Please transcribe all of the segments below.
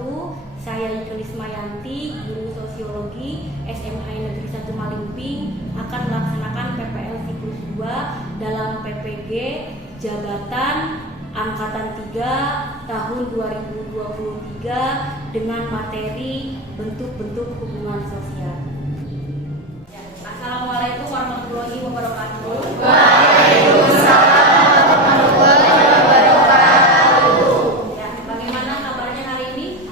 wabarakatuh. Saya Ike Lismayanti, guru sosiologi SMA Negeri 1 Malingping, akan melaksanakan PPL siklus 2 dalam PPG Jabatan Angkatan 3 tahun 2023 dengan materi bentuk-bentuk hubungan sosial. Assalamualaikum warahmatullahi wabarakatuh. Waalaikumsalam warahmatullahi wabarakatuh. Ya, bagaimana kabarnya hari ini?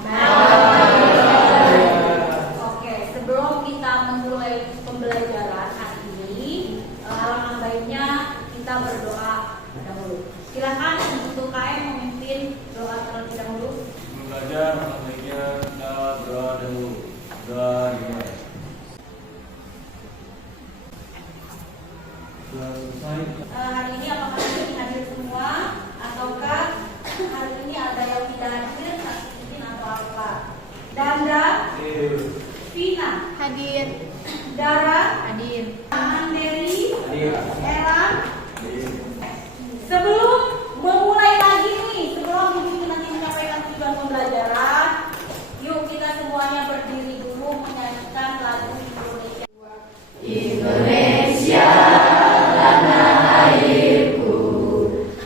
Oke, sebelum kita memulai pembelajaran hari ini, alangkah baiknya kita berdoa dahulu. Silakan untuk KM memimpin doa terlebih dahulu. Belajar, baiknya kita berdoa dahulu. Doa dimulai. Hari ini apakah ini hadir semua ataukah hari ini ada yang tidak hadir, sakit atau apa? Danda, Vina Hadir. Dara, Hadir. Anderi, Hadir. Elan. Sebelum memulai lagi nih, sebelum kita nanti menyampaikan tujuan pembelajaran, yuk kita semuanya berdiri dulu menyanyikan lagu Indonesia. Indonesia tanah airku,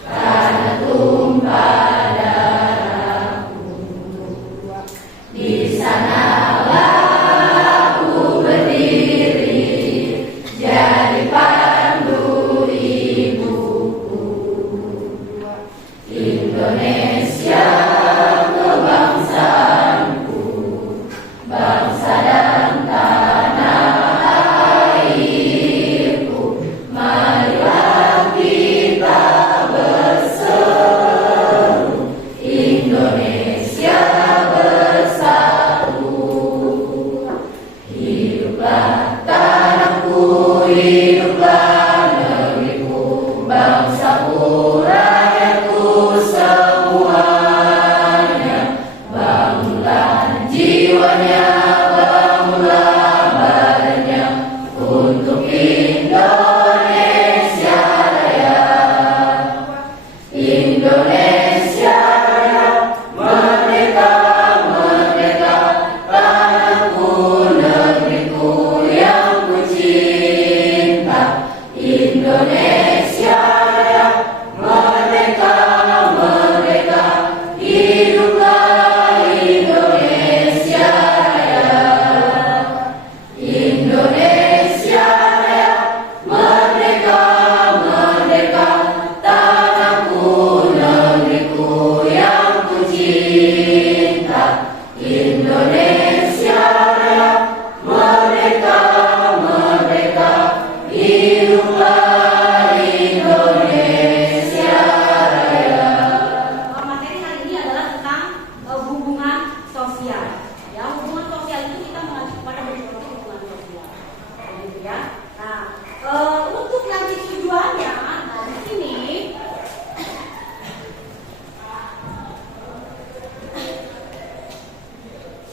tanah tumpah darahku. Di sanalah aku berdiri, jadi pandu ibuku. Indonesia kebangsaanku, bangsa dan tanah airku. Marilah kita berseru, Indonesia bersatu. Hiduplah tanahku, hiduplah negeriku, bangsaku, rakyatku semuanya. Bangunlah jiwanya, bangunlah badannya untuk Indonesia Raya. Indonesia Raya, merdeka, merdeka, tanahku, negeriku yang ku cinta. Indonesia Raya, merdeka, merdeka, hiduplah Indonesia Raya. Indonesia Raya, merdeka, merdeka, tanahku, negeriku yang ku cinta. Indonesia Raya, merdeka, merdeka, hiduplah Indonesia Raya. Materi hari ini adalah tentang hubungan sosial. Ya, hubungan sosial itu kita mengacu pada bentuk hubungan sosial, gitu ya. Nah, untuk nanti tujuannya, nah di sini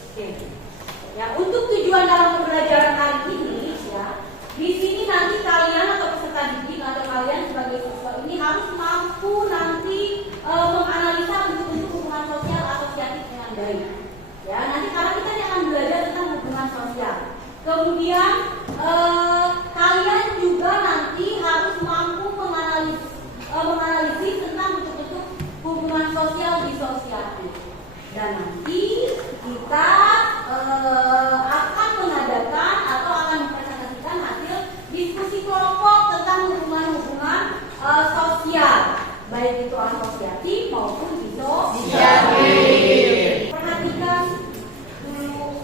oke. Ya, untuk tujuan dalam pembelajaran hari ini, ya, di sini nanti kalian atau peserta didik atau kalian sebagai siswa ini harus mampu nanti menganalisa bentuk-bentuk hubungan sosial asosiatif dengan baik. Ya, nanti karena kita ini akan belajar tentang hubungan sosial. Kemudian kalian juga nanti harus mampu menganalisis tentang bentuk-bentuk hubungan sosial disosiatif. Dan nanti kita akan mengadakan atau akan mempresentasikan hasil diskusi kelompok tentang hubungan-hubungan sosial, baik itu asosiatif maupun disosiatif. Perhatikan dulu.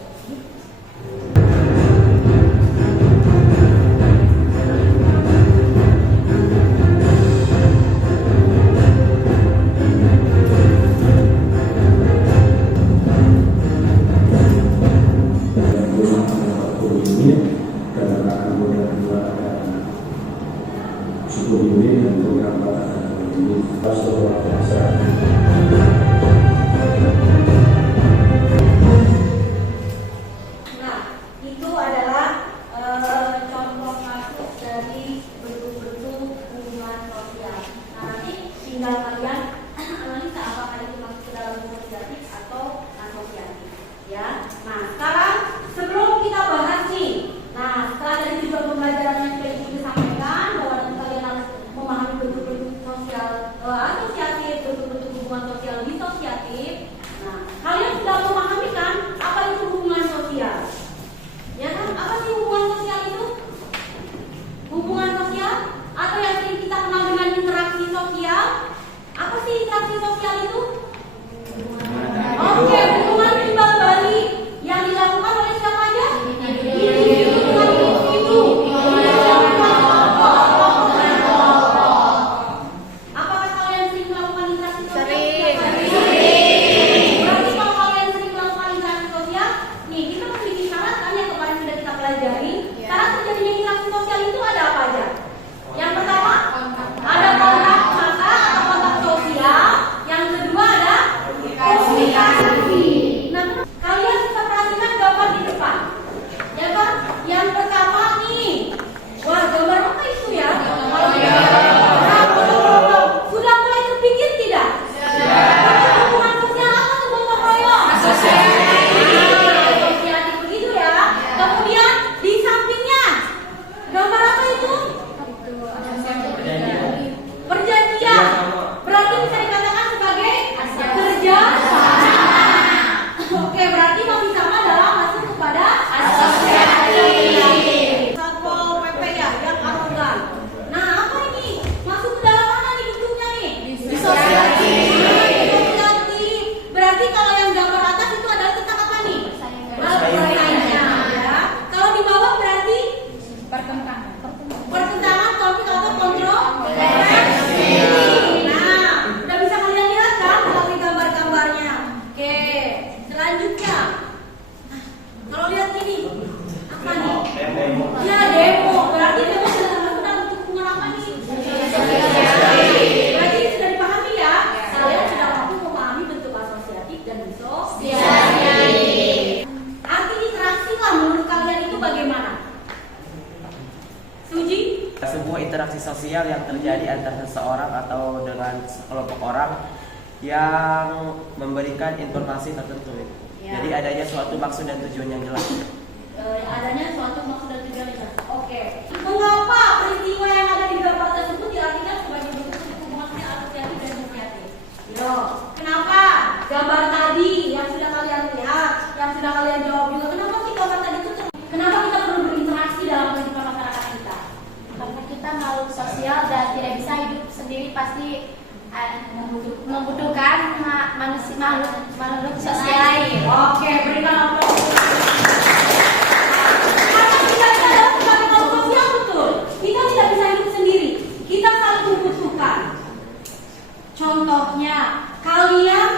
Nah, itu adalah contoh kasus dari bentuk-bentuk hubungan sosial. Nah, nanti tinggal kalian analisa apakah itu masuk ke dalam hubungan sosial atau asosiatif. hubungan sosial disosiatif. Nah, kalian sudah memahami kan apa itu hubungan sosial? Ya kan? Apa sih hubungan sosial itu? Hubungan sosial atau yang sering kita kenal dengan interaksi sosial. Apa sih interaksi sosial itu? Oke, hubungan timbal balik yang dilakukan oleh siapa aja? Individu dengan individu. Apakah kalian sering melakukan interaksi sosial? Sering. Berarti kalau kalian sering melakukan interaksi sosial, nih kita memiliki syarat kan yang kemarin sudah kita pelajari. Syarat terjadinya interaksi sosial itu ada apa aja? Yang pertama, ada kontak mata atau kontak sosial. Yang kedua ada komunikasi. Nah, kalian bisa perhatikan gambar di depan. Ya kan? Yang pertama nih. Wah, gambar apa itu ya? Sudah mulai terpikir tidak? Hubungan sosial apa tuh gotong royong? Sosialisasi begitu ya. Kemudian di sampingnya gambar apa itu? Perjanjian. Berarti bisa dikatakan sebagai kerja sama. Oke, berarti masih sama dalam masuk kepada asosiasi. Satpol PP ya, yang arogan. Nah, apa ini? Masuk ke dalam mana nih bentuknya nih? Disosiasi. Berarti kalau yang gambar atas itu adalah tentang apa nih? Persaingan ya. Kalau di bawah berarti pertentangan konflik atau kontroversi. Nah, udah bisa kalian lihat kan melalui gambar-gambarnya. Oke, selanjutnya. Nah, kalau lihat ini apa nih? Ya, demo. Berarti demo sudah termasuk dalam bentuk hubungan apa nih? Berarti sudah dipahami ya? Kalian sudah mampu memahami bentuk asosiatif dan disosiatif. Arti interaksi lah menurut kalian itu bagaimana? Suji? Sebuah interaksi sosial yang terjadi antara seseorang atau dengan sekelompok orang yang memberikan informasi tertentu. Ya. Jadi adanya suatu maksud dan tujuan yang jelas. Adanya suatu maksud dan tujuan yang jelas. Oke. Mengapa peristiwa yang ada di gambar tersebut diartikan sebagai bentuk hubungan asosiatif dan disosiatif? Yo, kenapa gambar tadi yang sudah kalian lihat, yang sudah kalian jawab juga, kenapa sih gambar tadi itu? Kenapa kita perlu berinteraksi dalam kehidupan masyarakat kita? Karena kita makhluk sosial dan tidak bisa hidup sendiri, pasti membutuhkan manusia makhluk sosial lain. Oke, berikan aplaus. Karena kita adalah sebagai makhluk sosial, betul. Kita tidak bisa hidup sendiri. Kita saling membutuhkan. Contohnya, kalian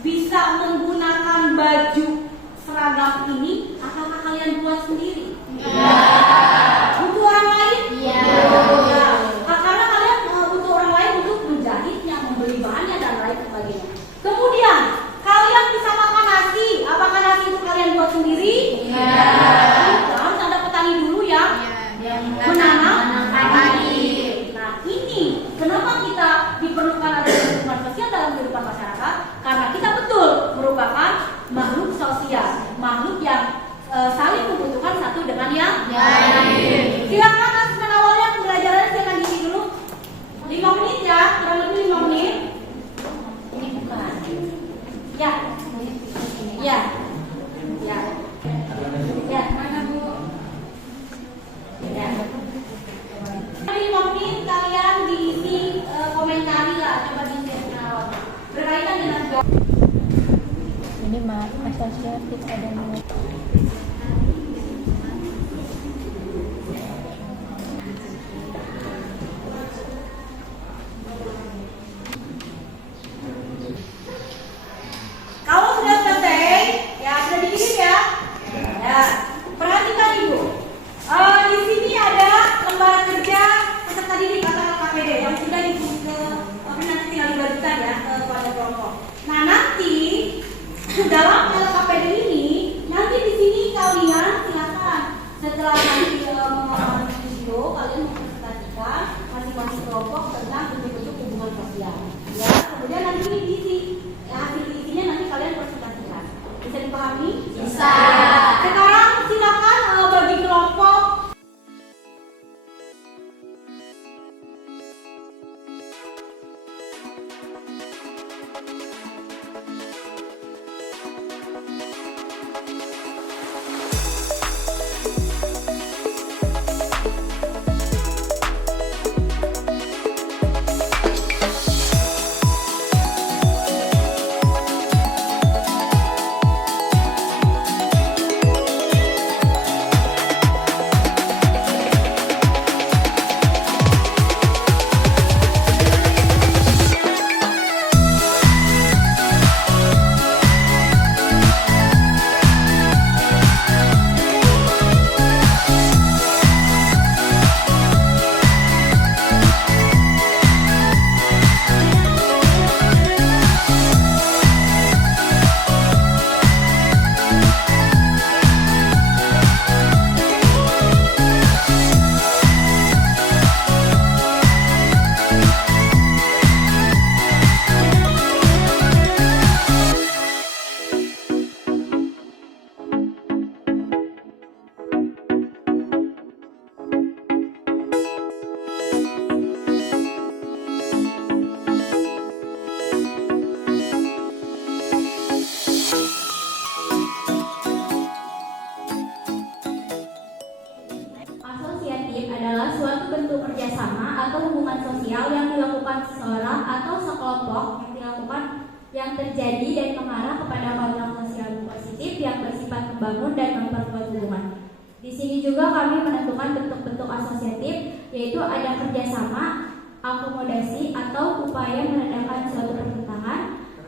bisa menggunakan baju seragam ini, apakah kalian buat sendiri? Butuh orang lain? Iya. Ya. Karena kalian butuh orang lain untuk menjahitnya, membeli bahannya dan lain sebagainya. Kemudian kalian bisa makan nasi. Apakah nasi itu kalian buat sendiri? Iya. Harus ada petani dulu ya. Menanam padi. Nah, ini kenapa kita diperlukan adanya hubungan sosial dalam kehidupan masyarakat? Karena kita betul merupakan makhluk sosial, makhluk yang saling membutuhkan satu dengan yang lain. Silakan asesmen awalnya pembelajaran silakan diisi dulu. 5 menit ya, kurang lebih 5 menit. Ini bukan. Ya. Ya. Ya. Ya, mana Bu? Ya. 5 menit kalian diisi komentari lah, coba diisi asesmen awalnya. Berkaitan dengan Ini asosiatif ada kalau sudah selesai, ya sudah dikirim ya. Ya, perhatikan Ibu. Di sini ada lembar kerja peserta didik atau KPD yang sudah dikirim ke, tapi nanti tinggal dibagikan ya kepada kelompok. Nah, nanti dalam LKPD ini, nanti di sini kalian silakan setelah nanti mengalami video, kalian mempresentasikan masing-masing kelompok tentang bentuk-bentuk hubungan sosial. Ya, kemudian nanti ini diisi. Ya, hasil isinya nanti kalian presentasikan. Bisa dipahami? Bisa. Sekarang silakan bagi kelompok. Asosiatif adalah suatu bentuk kerjasama atau hubungan sosial yang dilakukan seseorang atau sekelompok yang terjadi dan mengarah kepada kontak sosial positif yang bersifat membangun dan memperkuat hubungan. Di sini juga kami menentukan bentuk-bentuk asosiatif, yaitu ada kerjasama, akomodasi atau upaya meredakan suatu pertentangan,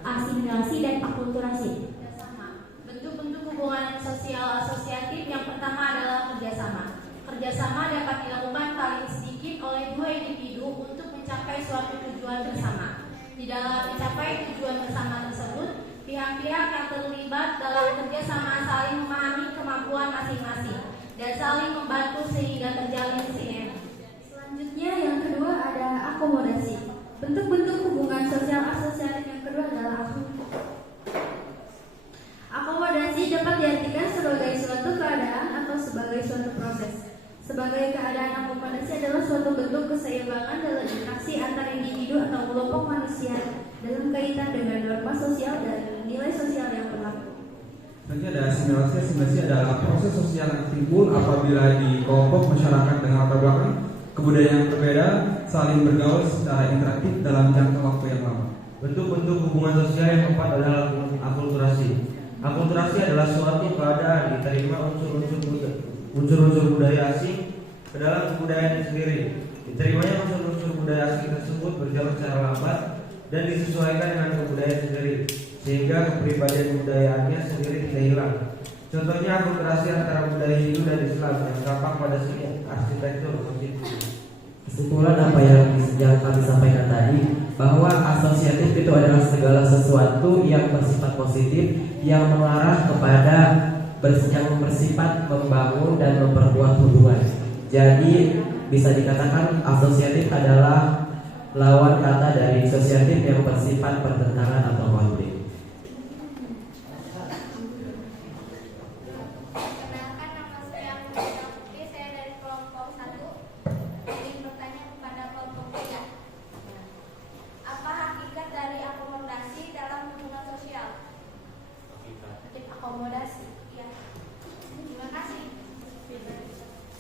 asimilasi dan akulturasi. Bentuk-bentuk hubungan sosial asosiatif yang pertama adalah kerjasama. Kerjasama dapat dilakukan paling sedikit oleh dua individu untuk mencapai suatu tujuan bersama. Di dalam mencapai tujuan bersama tersebut, pihak-pihak yang terlibat dalam kerjasama saling memahami kemampuan masing-masing dan saling membantu sehingga terjalin sinergi. Selanjutnya yang kedua ada akomodasi. Bentuk-bentuk hubungan sosial asosiatif yang kedua adalah akomodasi dapat diartikan sebagai suatu keadaan atau sebagai suatu proses. Sebagai keadaan, akomodasi adalah suatu bentuk keseimbangan dalam interaksi antar individu atau kelompok manusia dalam kaitan dengan norma sosial dan nilai sosial yang berlaku. Selanjutnya ada asimilasi. Asimilasi adalah proses sosial yang timbul apabila di kelompok masyarakat dengan latar belakang kebudayaan yang berbeda saling bergaul secara interaktif dalam jangka waktu yang lama. Bentuk-bentuk hubungan sosial yang keempat adalah akulturasi. Akulturasi adalah suatu keadaan diterima unsur-unsur budaya asing ke dalam kebudayaan sendiri. Diterimanya unsur-unsur budaya asing tersebut berjalan secara lambat dan disesuaikan dengan kebudayaan sendiri, sehingga kepribadian budayaannya sendiri tidak hilang. Contohnya akulturasi antara budaya Hindu dan Islam yang tampak pada seni arsitektur masjid. Kesimpulan apa yang kami sampaikan tadi, bahwa asosiatif itu adalah segala sesuatu yang bersifat positif yang mengarah kepada yang bersifat membangun dan memperkuat hubungan. Jadi bisa dikatakan asosiatif adalah lawan kata dari sosiatif yang bersifat pertentangan atau konflik. Perkenalkan, nama saya Muhammad Putri, saya dari kelompok 1. Ingin bertanya kepada kelompok 3. Apa hakikat dari akomodasi dalam hubungan sosial? Akomodasi. Ya. Terima kasih.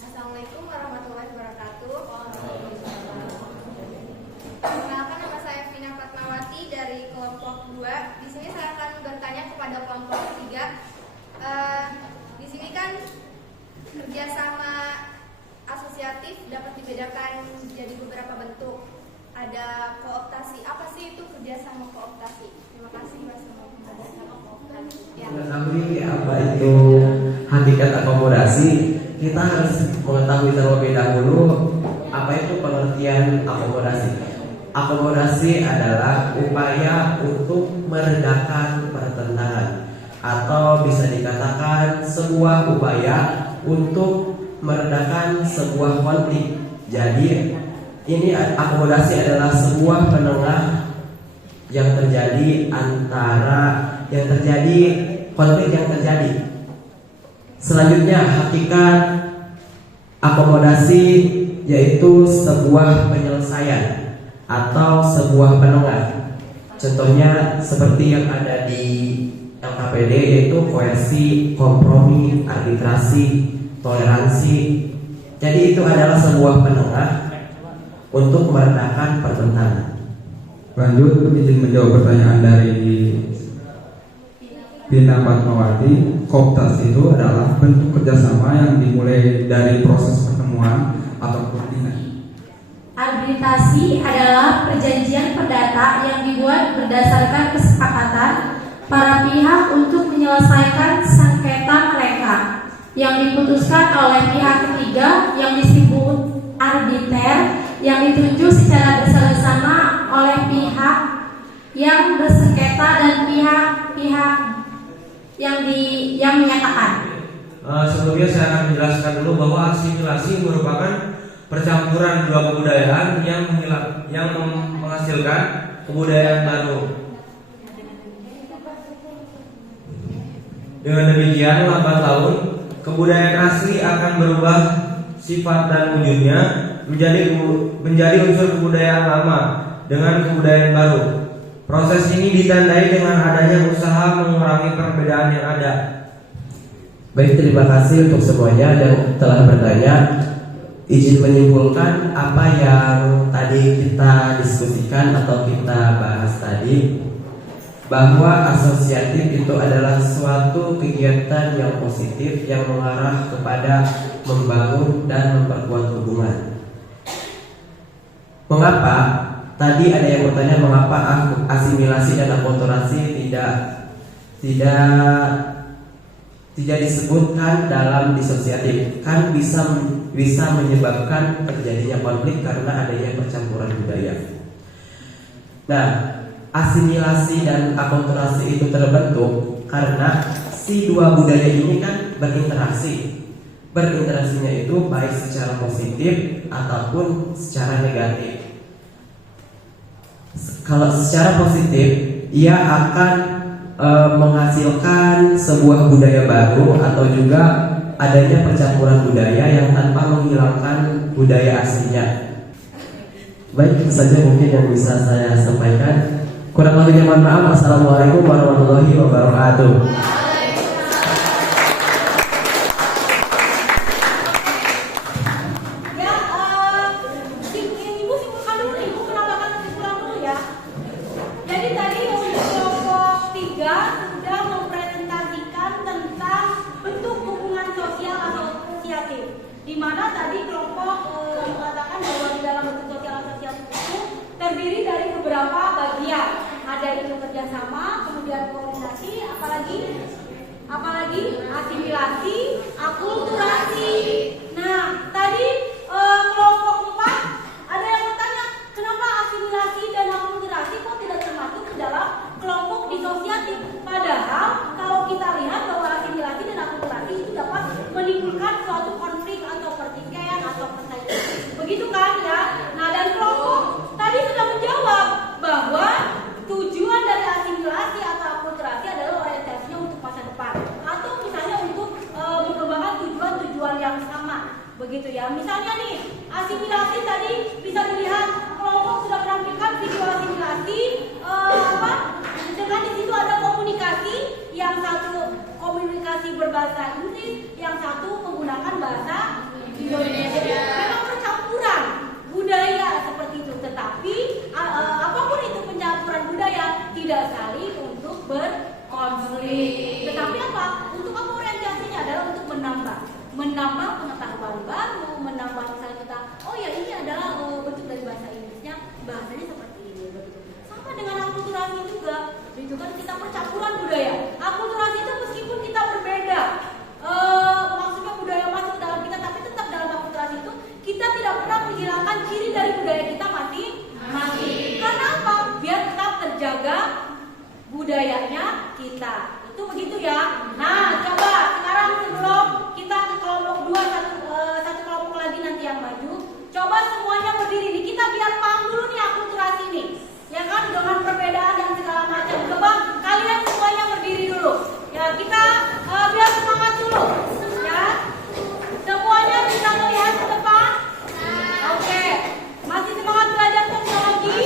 Assalamualaikum warahmatullahi wabarakatuh. Perkenalkan, nama saya Vina Fatmawati dari kelompok 2. Di sini saya akan bertanya kepada kelompok 3. Di sini kan kerjasama asosiatif dapat dibedakan jadi beberapa bentuk. Ada kooptasi. Apa sih itu kerjasama kooptasi? Terima kasih Mas. Ya. Mengetahui apa itu hakikat akomodasi, kita harus mengetahui terlebih dahulu apa itu pengertian akomodasi. Akomodasi adalah upaya untuk meredakan pertentangan, atau bisa dikatakan sebuah upaya untuk meredakan sebuah konflik. Jadi ini akomodasi adalah sebuah penengah yang terjadi konflik yang terjadi. Selanjutnya, hakikat akomodasi yaitu sebuah penyelesaian atau sebuah penengah. Contohnya seperti yang ada di LKPD, yaitu koersi, kompromi, arbitrasi, toleransi. Jadi itu adalah sebuah penengah untuk meredakan pertentangan. Lanjut, izin menjawab pertanyaan dari Bina Fatmawati. Kooptas itu adalah bentuk kerjasama yang dimulai dari proses pertemuan atau perundingan. Arbitrasi adalah perjanjian perdata yang dibuat berdasarkan kesepakatan para pihak untuk menyelesaikan sengketa mereka yang diputuskan oleh pihak ketiga yang disebut arbiter, yang dituju secara bersama-sama oleh pihak yang bersengketa dan pihak-pihak yang menyatakan. Sebelumnya saya akan menjelaskan dulu bahwa asimilasi merupakan percampuran dua kebudayaan yang menghasilkan kebudayaan baru. Dengan demikian, lambat laun kebudayaan asli akan berubah sifat dan wujudnya menjadi unsur kebudayaan lama dengan kebudayaan baru. Proses ini ditandai dengan adanya usaha mengurangi perbedaan yang ada. Baik, terima kasih untuk semuanya yang telah bertanya. Izin menyimpulkan apa yang tadi kita diskusikan atau kita bahas tadi, bahwa asosiatif itu adalah suatu kegiatan yang positif yang mengarah kepada membangun dan memperkuat hubungan. Mengapa? Tadi ada yang bertanya mengapa asimilasi dan akulturasi tidak disebutkan dalam disosiatif. Kan bisa menyebabkan terjadinya konflik karena adanya percampuran budaya. Nah, asimilasi dan akulturasi itu terbentuk karena si dua budaya ini kan berinteraksi. Berinteraksinya itu baik secara positif ataupun secara negatif. Kalau secara positif, ia akan menghasilkan sebuah budaya baru atau juga adanya percampuran budaya yang tanpa menghilangkan budaya aslinya. Baik, itu saja mungkin yang bisa saya sampaikan. Kurang lebihnya mohon maaf. Assalamualaikum warahmatullahi wabarakatuh. Ibu simpulkan dulu, Ibu menambahkan kesimpulan dulu ya. Jadi tadi untuk kelompok 3 sudah mempresentasikan tentang bentuk hubungan sosial atau asosiatif, di mana tadi kelompok mengatakan bahwa di dalam bentuk sosial asosiatif itu terdiri dari beberapa bagian. Ada itu kerjasama, kemudian koordinasi, apalagi asimilasi, akulturasi. Nah, tadi kelompok 4 ada yang bertanya, kenapa asimilasi dan akulturasi kok tidak termasuk ke dalam kelompok disosiatif? Padahal kalau kita lihat bahwa asimilasi dan akulturasi itu dapat menimbulkan suatu konflik atau pertikaian atau persaingan. Begitu kan ya? Nah, dan kelompok tadi sudah menjawab bahwa tujuan dari asimilasi atau akulturasi adalah orientasinya untuk masa depan atau misalnya untuk mengembangkan tujuan-tujuan yang sama. Begitu ya. Misalnya nih, asimilasi tadi bisa dilihat kelompok sudah menampilkan video asimilasi dengan di situ ada komunikasi, yang satu komunikasi berbahasa Inggris, yang satu menggunakan bahasa Indonesia. Memang percampuran budaya seperti itu, tetapi apapun itu pencampuran budaya tidak saling untuk berkonflik. Tetapi apa? Untuk apa orientasinya adalah untuk menambah pengetahuan baru, menambah misalnya kita, oh ya ini adalah bentuk dari bahasa Inggrisnya, bahasanya seperti ini. Begitu. Sama dengan akulturasi juga, itu kan kita percampuran budaya. Akulturasi itu meskipun kita berbeda, maksudnya budaya masuk dalam kita, tapi tetap dalam akulturasi itu kita tidak pernah menghilangkan ciri dari budaya kita masing-masing. Karena apa? Biar tetap terjaga budayanya kita. Itu begitu ya. Nah, coba sekarang sebelum kita ke kelompok 2, satu kelompok lagi nanti yang maju, coba semuanya berdiri nih. Kita biar paham dulu nih akulturasi nih. Ya kan, dengan perbedaan dan segala macam. Coba kalian semuanya berdiri dulu. Ya, kita biar semangat dulu. Ya. Semuanya bisa melihat ke depan? Oke. Masih semangat belajar teknologi?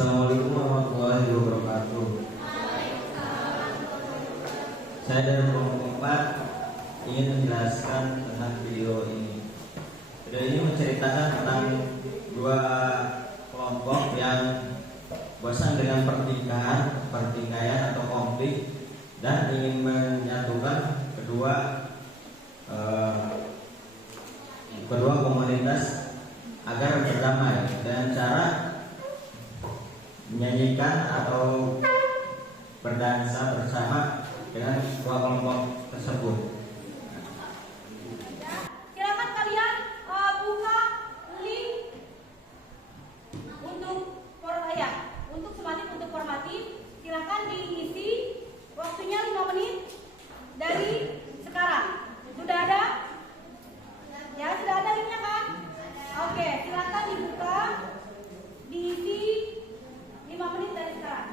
Assalamualaikum warahmatullahi wabarakatuh. Saya dari kelompok 4 ingin menjelaskan tentang video ini. Video ini menceritakan tentang dua kelompok yang bosan dengan pertikaian atau konflik dan ingin menyatukan kedua komunitas agar berdamai dengan cara menyanyikan atau berdansa bersama dengan dua kelompok tersebut. Silakan kalian buka link untuk untuk formatif. Silakan diisi, waktunya 5 menit dari sekarang. Sudah ada? Ya, sudah ada linknya kan? Oke, silakan dibuka, diisi 5 menit dari sekarang.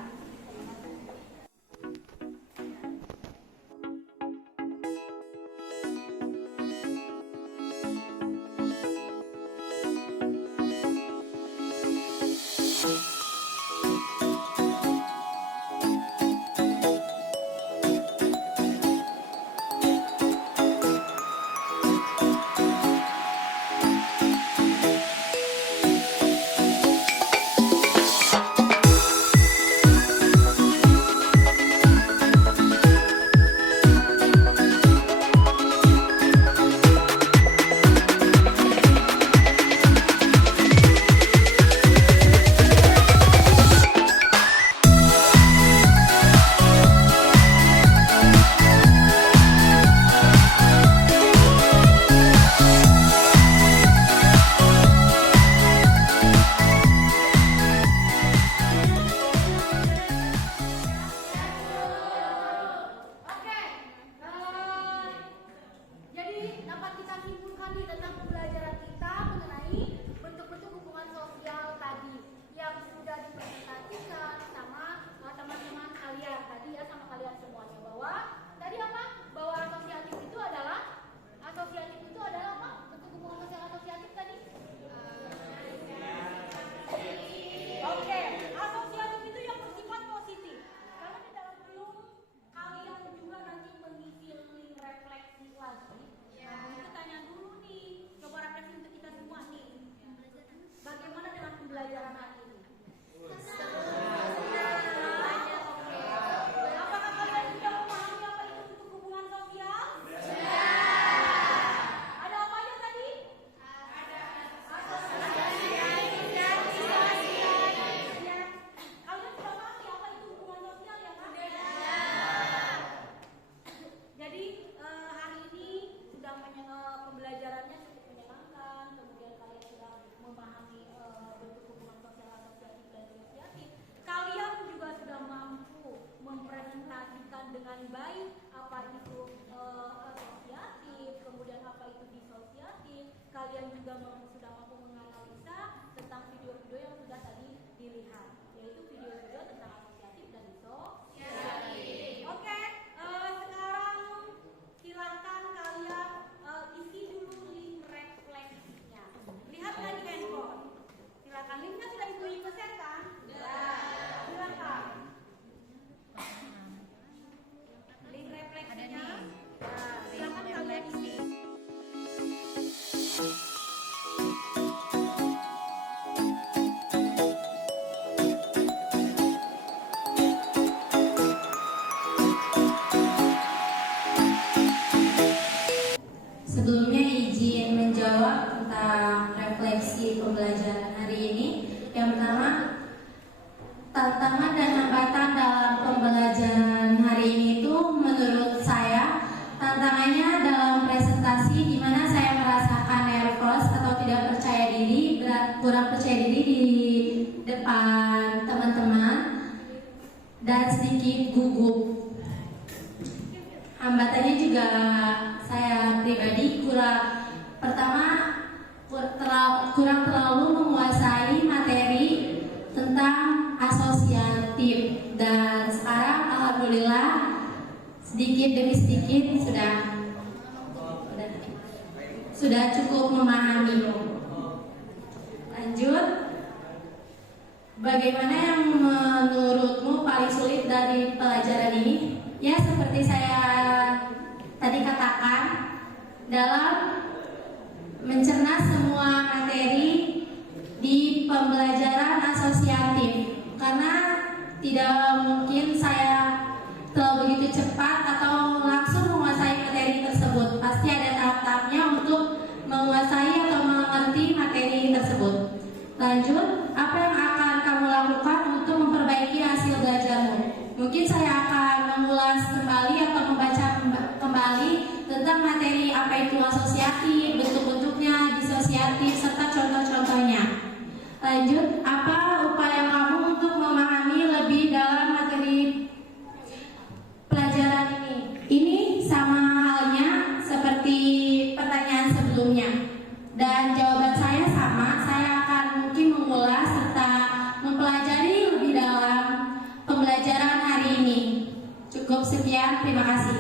Sebelumnya izin menjawab tentang refleksi pembelajaran hari ini. Yang pertama, tantangan dan hambatan dalam pembelajaran hari ini itu menurut saya tantangannya dalam presentasi di mana saya merasakan nervous atau tidak percaya diri, kurang percaya diri di depan teman-teman dan sedikit gugup. Hambatannya juga saya pribadi kurang terlalu menguasai materi tentang asosiatif, dan sekarang alhamdulillah sedikit demi sedikit sudah cukup memahami. Lanjut, Bagaimana yang menurutmu paling sulit dari pelajaran ini? Ya, seperti saya tadi katakan, dalam mencerna semua materi di pembelajaran asosiatif, karena tidak mungkin saya terlalu begitu cepat atau langsung menguasai materi tersebut. Pasti ada tahap-tahapnya untuk menguasai atau mengerti materi tersebut. Lanjut, apa yang akan kamu lakukan untuk memperbaiki hasil belajarmu? Mungkin saya akan mengulas kembali atau membaca kembali tentang materi apa itu asosiatif, bentuk-bentuknya, disosiatif, serta contoh-contohnya. Lanjut, apa upaya kamu untuk memahami lebih dalam materi pelajaran ini? Ini sama halnya seperti pertanyaan sebelumnya. Dan jawaban saya sama, saya akan mungkin mengulas serta mempelajari lebih dalam pembelajaran hari ini. Cukup sekian, terima kasih.